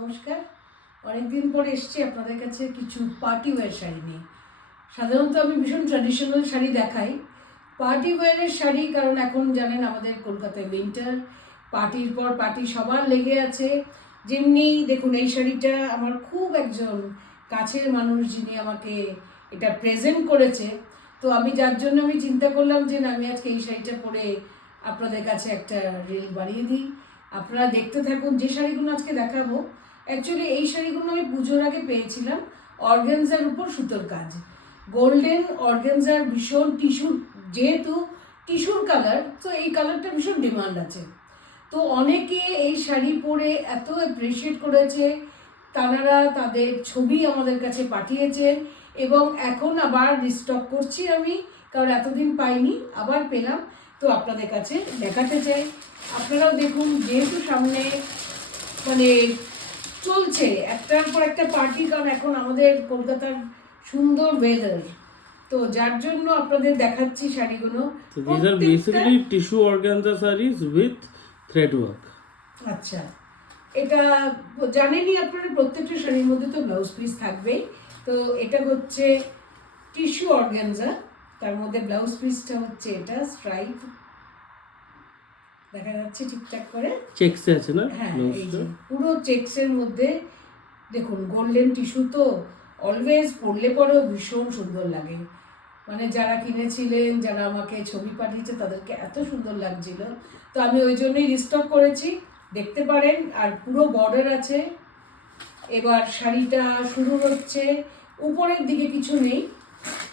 নমস্কার। অনেকদিন পরে এসেছি আপনাদের কাছে কিছু পার্টি ওয়্যার শাড়ি নিয়ে। সাধারণত আমি ভীষণ ট্র্যাডিশনাল শাড়ি দেখাই, পার্টি ওয়্যারের শাড়ি, কারণ এখন জানেন আমাদের কলকাতায় উইন্টার, পার্টির পর পার্টি সবার লেগে আছে। যেমনি দেখুন, এই শাড়িটা আমার খুব একজন কাছের মানুষ যিনি আমাকে এটা প্রেজেন্ট করেছে, তো আমি যার জন্য আমি চিন্তা করলাম যে না, আমি আজকে এই শাড়িটা পরে আপনাদের কাছে একটা রিল বানিয়ে দিই। আপনারা দেখতে থাকুন। যে শাড়িগুলো আজকে দেখাবো, অ্যাকচুয়ালি এই শাড়িগুলো আমি পুজোর আগে পেয়েছিলাম অর্গানজার উপর সুতোর কাজ, গোল্ডেন অর্গানজার, ভীষণ টিস্যুর, যেহেতু টিস্যুর কালার, তো এই কালারটা ভীষণ ডিমান্ড আছে। তো অনেকে এই শাড়ি পরে এত অ্যাপ্রিসিয়েট করেছে, তারা তাদের ছবি আমাদের কাছে পাঠিয়েছেন এবং এখন আবার রিস্টক করছি আমি, কারণ এতদিন পাইনি, আবার পেলাম, তো আপনাদের কাছে দেখাতে চাই। আপনারাও দেখুন, যেহেতু সামনে মানে চলছে একটার পর একটা পার্টি, কারণ এখন আমাদের কলকাতার সুন্দর ওয়েদার, তো যার জন্য আপনাদের দেখাচ্ছি শাড়িগুলো। So these are basically tissue organza sarees with thread work. আচ্ছা, এটা জানেনই আপনারা, প্রত্যেকটা শাড়ির মধ্যে তো ব্লাউজ পিস থাকবেই। তো এটা হচ্ছে টিস্যু অর্গানজা, তার মধ্যে ব্লাউজ পিসটা হচ্ছে এটা স্ট্রাইপ, দেখা যাচ্ছে ঠিকঠাক করে, চেকস আছে না? হ্যাঁ, এই যে পুরো চেকসের মধ্যে দেখুন, গোল্ডেন টিস্যু, তো অলওয়েজ পরলে পরেও ভীষণ সুন্দর লাগে। মানে যারা কিনেছিলেন, যারা আমাকে ছবি পাঠিয়েছে, তাদেরকে এত সুন্দর লাগছিল, তো আমি ওই জন্যই রিস্টক করেছি, দেখতে পারেন। আর পুরো বর্ডার আছে। এবার শাড়িটা শুরু হচ্ছে, উপরের দিকে কিছু নেই,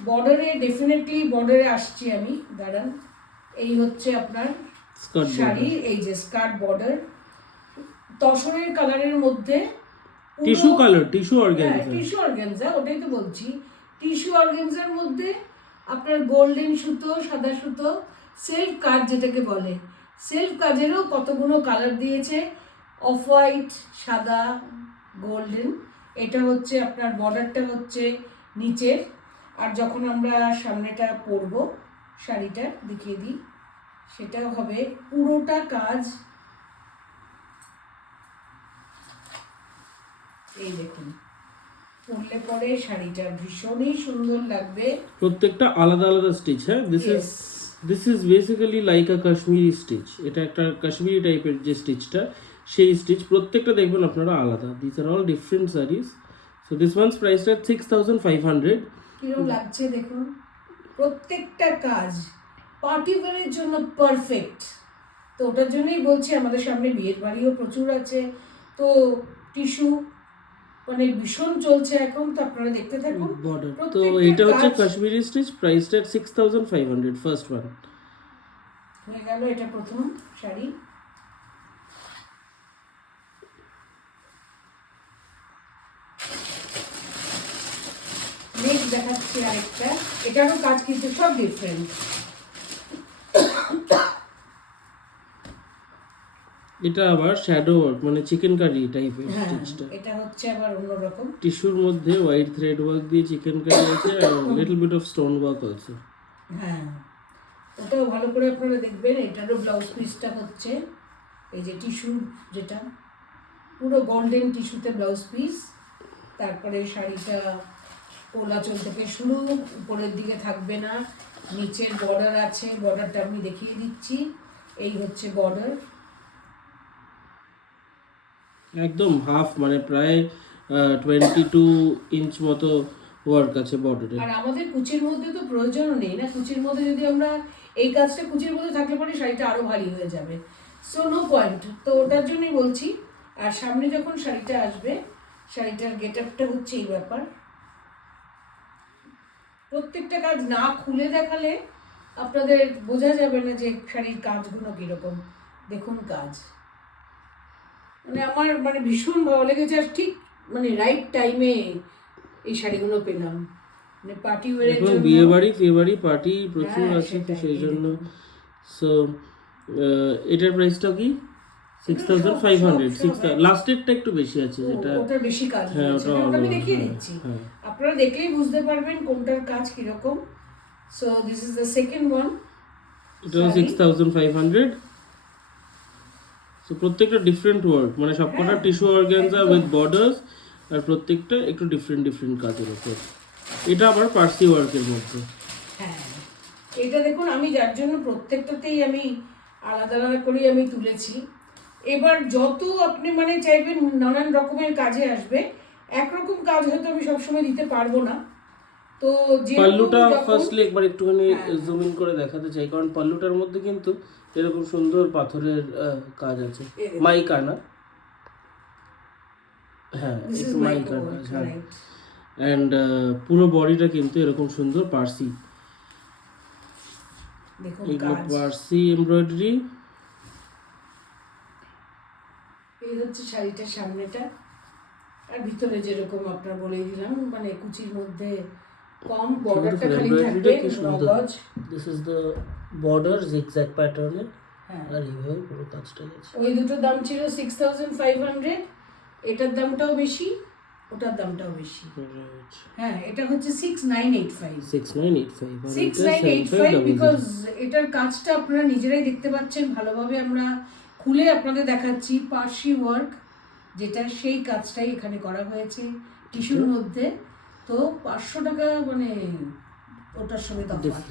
বর্ডারে, ডেফিনেটলি বর্ডারে আসছি আমি, দাঁড়ান। এই হচ্ছে আপনার শাড়ি, এই যে স্কার্ট বর্ডার, তসরের কালারের মধ্যে, tissue colour, tissue organza, tissue organza, ওটাই তো বলছি। টিস্যু অর্গানজার মধ্যে আপনার গোল্ডেন সুতো, সাদা সুতো, সেলফ কাজ যেটাকে বলে, সেলফ কাজেরও কতগুলো কালার দিয়েছে, অফ হোয়াইট, সাদা, গোল্ডেন। এটা হচ্ছে আপনার বর্ডারটা হচ্ছে নিচের, আর যখন আমরা সামনেটা পরবো, শাড়িটা দেখিয়ে দিই, সেটাও হবে পুরোটা কাজ। এই দেখুন, পরলে পরে শাড়িটা ভীষণই সুন্দর লাগবে। প্রত্যেকটা আলাদা আলাদা স্টিচ। হ্যাঁ, this is basically like a Kashmiri stitch. এটা একটা কাশ্মীরি টাইপের যে স্টিচটা, সেই স্টিচ প্রত্যেকটা দেখবেন আপনারা আলাদা। This are all different saris. So this ones priced at 6500। কিরকম লাগছে দেখুন, প্রত্যেকটা কাজ পার্টি ওয়্যারের জন্য পারফেক্ট। তো ওটার জন্যই বলছি, আমাদের সামনে বিয়ের বাড়িও প্রচুর আছে, তো টিস্যু মানে ভীষণ চলছে এখন, তো আপনারা দেখতে থাকুন। বর্ডার তো এটা হচ্ছে Kashmiri stitch, priced at 6500, first one হয়ে গেল। এটা প্রথম শাড়ি। নেক্সট দেখাচ্ছি আরেকটা, এটারও কাজ কিন্তু সব ডিফারেন্ট। এটা আবার শ্যাডো ওয়ার্ক, মানে চিকেন কারি টাইপের স্টিচটা। এটা হচ্ছে আবার অন্যরকম, টিস্যুর মধ্যে হোয়াইট থ্রেড ওয়ার্ক দিয়ে চিকেন কারি আছে, আর little bit of stone work also. হ্যাঁ, ওটাও ভালো করে আপনারা দেখবেন। এটারও ব্লাউজ পিসটা হচ্ছে এই যে টিস্যু, যেটা পুরো গোল্ডেন টিস্যুতে ব্লাউজ পিস। তারপরে শাড়িটা কোলাচল থেকে শুরু, উপরের দিকে থাকবে না, নিচের বর্ডার আছে, বর্ডারটা আমি দেখিয়ে দিচ্ছি। এই হচ্ছে বর্ডার, একদম হাফ, মানে প্রায় 22 ইঞ্চ মতো ওয়ার্ক আছে বর্ডারে। আর আমাদের কুচির মধ্যে তো প্রয়োজনও নেই না, কুচির মধ্যে যদি আমরা এই কাজটা, কুচির মধ্যে থাকলে পরে শাড়িটা আরো ভারী হয়ে যাবে, সো নো পয়েন্ট, তো ওটার জন্যই বলছি। আর সামনে যখন শাড়িটা আসবে, শাড়িটার গেট আপটা হচ্ছে এই ব্যাপার। প্রত্যেকটা কাজ না খুলে দেখালে আপনাদের বোঝা যাবে না যে শাড়ির কাজগুলো কিরকম। দেখুন কাজ, মানে আমার মানে ভীষণ ভালো লেগেছে, আর ঠিক মানে রাইট টাইমে এই শাড়িগুলো পেলাম, মানে পার্টি ওয়্যারের এখন জন্য। বিয়ে বাড়ি পার্টি প্রচুর আছে, তো সেই জন্য। সো এটার প্রাইসটা কি 6500। লাস্টেরটা একটু বেশি আছে, যেটা ওটা বেশি কাজ, হ্যাঁ, ওটা আমি দেখিয়ে দিচ্ছি, আপনারা দেখলেই বুঝতে পারবেন কোনটার কাজ কিরকম। So this is the second one, এটা 6500। তো প্রত্যেকটা ডিফারেন্ট ওয়ার্ক, মানে সবকটা টিস্যু অর্গানজা উইথ বর্ডার্স, আর প্রত্যেকটা একটু ডিফারেন্ট ডিফারেন্ট কাজের উপর। এটা আবার পার্সি ওয়ার্কের মধ্যে। হ্যাঁ, এটা দেখুন আমি যার জন্য প্রত্যেকটাতেই আমি আলাদা আলাদা করে আমি তুলেছি। এবার যত আপনি মানে চাইবেন নানান রকমের কাজে আসবে, একরকম কাজ হয়তো আমি সবসময় দিতে পারবো না। তো যে পাল্লুটা ফার্স্টলি একবার একটুখানি জুম ইন করে দেখাতে চাই, কারণ পাল্লুটার মধ্যে কিন্তু এরকম সুন্দর পাথরের কাজ আছে, মাইকা না, হ্যাঁ একটু মাইকা কাজ, হ্যাঁ। অ্যান্ড পুরো বডিটা কিন্তু এরকম সুন্দর পার্সি, দেখুন এগুলো পার্সি এমব্রয়ডারি। এই হচ্ছে শাড়িটার সামনেটা, আর ভিতরে যেরকম আপনার বলেই দিলাম, মানে কুচির মধ্যে কম বর্ডারটা খালি থাকবে নগজ। This is the border zigzag প্যাটার্নে, হ্যাঁ, আর এইভাবে পুরো কাজটা আছে। ওই দুটো দাম ছিল 6500, এটার দামটাও বেশি, ওটার দামটাও বেশি। হ্যাঁ, এটা হচ্ছে 6985 6985 বিকজ এটার কাজটা আপনারা নিজেরাই দেখতে পাচ্ছেন ভালোভাবে। আমরা খুলে আপনাদের দেখাচ্ছি পার্সি ওয়ার্ক, যেটা সেই কাজটাই এখানে করা হয়েছে টিস্যুর মধ্যে। তো 500 টাকা মানে ওটার সঙ্গে তফাৎ।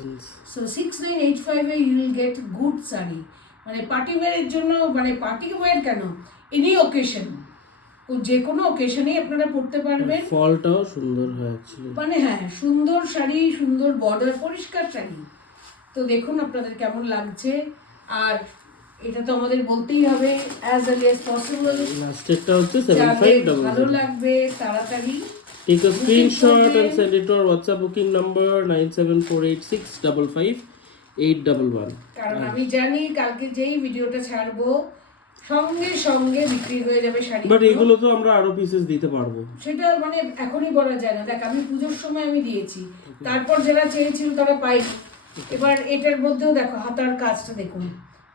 So 6985 A you will get good sari, মানে পার্টি ওয়্যারের জন্য, মানে পার্টি ওয়্যার কেন, এনি অকেশন, যে কোনো অকেশনেই আপনারা পড়তে পারবেন। ফলটাও সুন্দর হয় অ্যাকচুয়ালি, মানে হ্যাঁ, সুন্দর শাড়ি, সুন্দর বর্ডার, পরিষ্কার শাড়ি। তো দেখুন আপনাদের কেমন লাগছে। আর এটা তো আমাদের বলতেই হবে অ্যাজ আর্লি অ্যাজ পসিবল, লাস্টেরটা হচ্ছে 7500। ভালো লাগবে তাড়াতাড়ি Take a screenshot and send it to our WhatsApp booking number 974865558811. কারণ আমি জানি কালকে যেই ভিডিওটা ছাড়বো সঙ্গে সঙ্গে বিক্রি হয়ে যাবে শাড়ি। বাট এগুলো তো আমরা আরো পিসেস দিতে পারবো, সেটা মানে এখনই বলা যায় না। দেখ, আমি পুজোর সময় আমি দিয়েছি, তারপর যারা চেয়েছিল তারা পাইনি। এবার এটার মধ্যেও দেখো হাতার কাজটা দেখুন,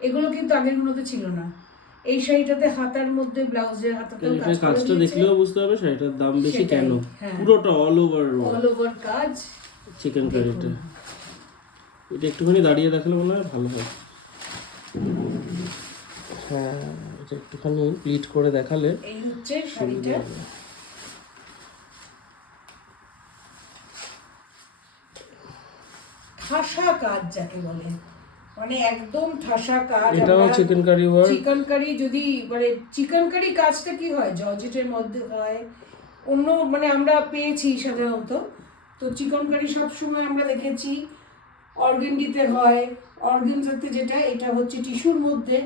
এগুলো কিন্তু আগের গুলোতে ছিল না। এই শাড়িটাতে হাতার মধ্যে ব্লাউজের হাতাতেও কাজ করা কাজটা দিয়েছে। দেখলেও বুঝতে হবে শাড়িটার দাম বেশি কেন। হ্যাঁ, পুরোটা অল ওভার কাজ চিকেন কারিটা। এটা একটুখানি দাঁড়িয়ে দেখালে মনে হয় ভালো হয়। হ্যাঁ, এটা একটুখানি প্লিট করে দেখালে। এই হচ্ছে শাড়িটা। ঠাসা কাজ যাকে বলে, মানে একদম ঠাসা কাজ। এটাও chikankari work. Chikankari যদি মানে চিকেন কারি কাজটা কি হয়, জর্জেটের মধ্যে হয়, অন্য মানে আমরা পেয়েছি সাধারণত। তো চিকেন কারি সবসময় আমরা দেখেছি অর্গেন্ডিতে হয়, অর্গেনজাতে, যেটা এটা হচ্ছে টিস্যুর মধ্যে।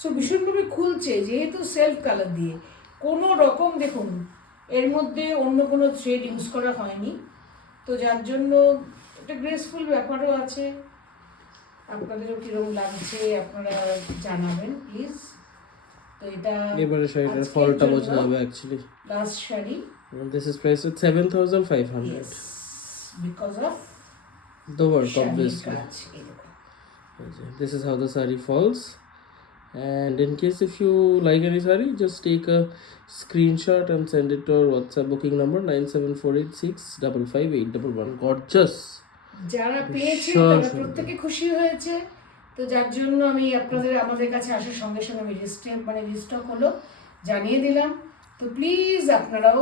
সো ভীষণভাবে খুলছে, যেহেতু সেলফ কালার দিয়ে, কোনো রকম দেখুন এর মধ্যে অন্য কোনো থ্রেড ইউজ করা হয়নি। তো যার জন্য একটা গ্রেসফুল ব্যাপারও আছে। আপনাদেরও কিরকম লাগছে আপনারা জানাবেন প্লিজ। তো এটা এবারে শাড়িটার ফলটা বোঝা যাবে actually. Last sari, This is priced at 7500. yes, because of The work শাড়ির obviously. কাজ। এই দেখুন। This is how the sari falls. And in case if you like any sari, just take a screenshot and send it to our WhatsApp booking number 9748655811. Gorgeous. যারা পেয়েছে ভীষণ তারা সুন্দর। প্রত্যেকে খুশি হয়েছে। তো যার জন্য আমি আমাদের কাছে আসার সঙ্গে সঙ্গে আমি রিস্টক হলো জানিয়ে দিলাম। তো প্লিজ আপনারাও